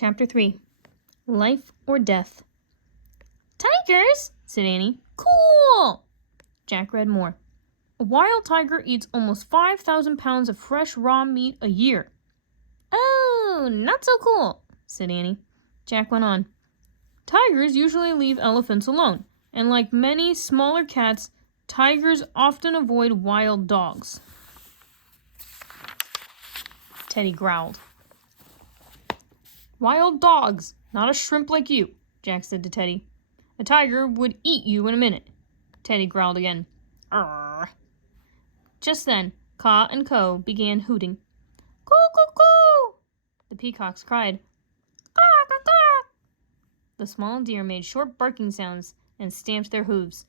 Chapter 3. Life or Death. Tigers, said Annie. Cool! Jack read more. A wild tiger eats almost 5,000 pounds of fresh raw meat a year. Oh, not so cool, said Annie. Jack went on. Tigers usually leave elephants alone, and like many smaller cats, tigers often avoid wild dogs. Teddy growled. Wild dogs, not a shrimp like you, Jack said to Teddy. A tiger would eat you in a minute. Teddy growled again. Arrgh. Just then, Ka and Ko began hooting. Coo, coo, coo! The peacocks cried. Caw, caw, caw! The small deer made short barking sounds and stamped their hooves.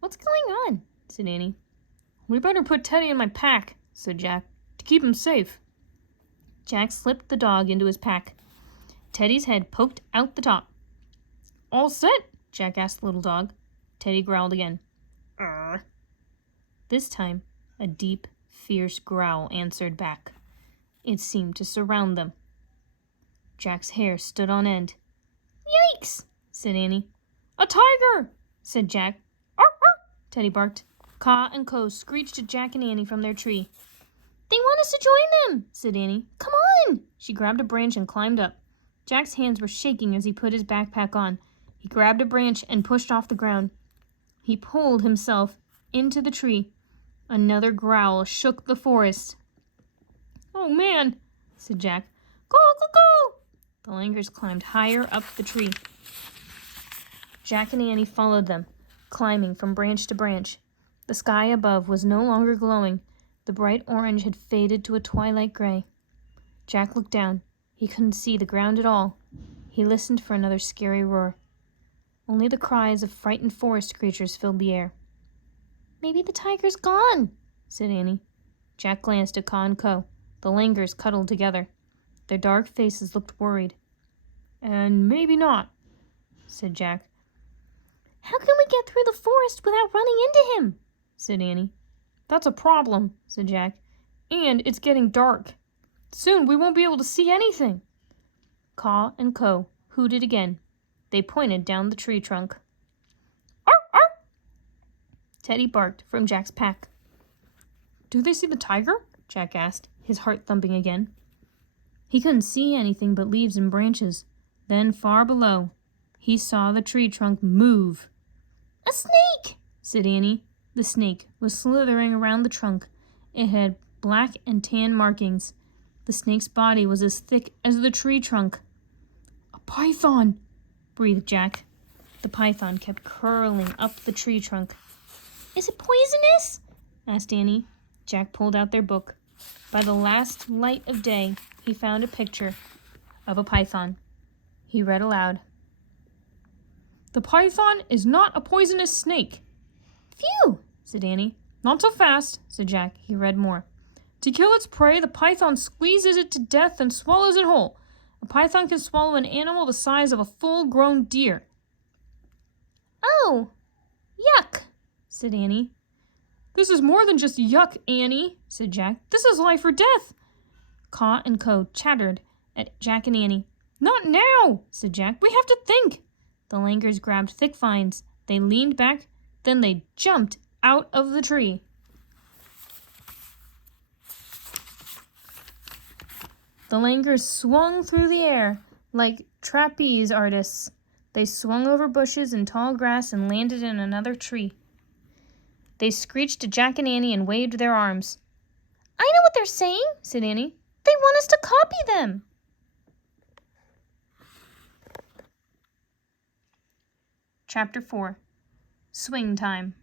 What's going on? Said Annie. We better put Teddy in my pack, said Jack, to keep him safe. Jack slipped the dog into his pack. Teddy's head poked out the top. All set? Jack asked the little dog. Teddy growled again. Arrgh. This time, a deep, fierce growl answered back. It seemed to surround them. Jack's hair stood on end. Yikes, said Annie. A tiger, said Jack. Arr, arr, Teddy barked. Ka and Ko screeched at Jack and Annie from their tree. They want us to join them, said Annie. Come on! She grabbed a branch and climbed up. Jack's hands were shaking as he put his backpack on. He grabbed a branch and pushed off the ground. He pulled himself into the tree. Another growl shook the forest. Oh, man, said Jack. Go, go, go! The langurs climbed higher up the tree. Jack and Annie followed them, climbing from branch to branch. The sky above was no longer glowing. The bright orange had faded to a twilight gray. Jack looked down. He couldn't see the ground at all. He listened for another scary roar. Only the cries of frightened forest creatures filled the air. Maybe the tiger's gone, said Annie. Jack glanced at Ka and Ko. The langurs cuddled together. Their dark faces looked worried. And maybe not, said Jack. How can we get through the forest without running into him? Said Annie. That's a problem, said Jack. And it's getting dark. Soon we won't be able to see anything. Ka and Ko hooted again. They pointed down the tree trunk. Arr, arr! Teddy barked from Jack's pack. Do they see the tiger? Jack asked, his heart thumping again. He couldn't see anything but leaves and branches. Then far below, he saw the tree trunk move. A snake, said Annie. The snake was slithering around the trunk. It had black and tan markings. The snake's body was as thick as the tree trunk. A python, breathed Jack. The python kept curling up the tree trunk. Is it poisonous? Asked Annie. Jack pulled out their book. By the last light of day, he found a picture of a python. He read aloud. The python is not a poisonous snake. Phew, said Annie. Not so fast, said Jack. He read more. To kill its prey, the python squeezes it to death and swallows it whole. A python can swallow an animal the size of a full-grown deer. Oh, yuck, said Annie. This is more than just yuck, Annie, said Jack. This is life or death. Ka and Ko chattered at Jack and Annie. Not now, said Jack. We have to think. The langurs grabbed thick vines. They leaned back. Then they jumped out of the tree. The langurs swung through the air like trapeze artists. They swung over bushes and tall grass and landed in another tree. They screeched to Jack and Annie and waved their arms. I know what they're saying, said Annie. They want us to copy them. Chapter 4. Swing time.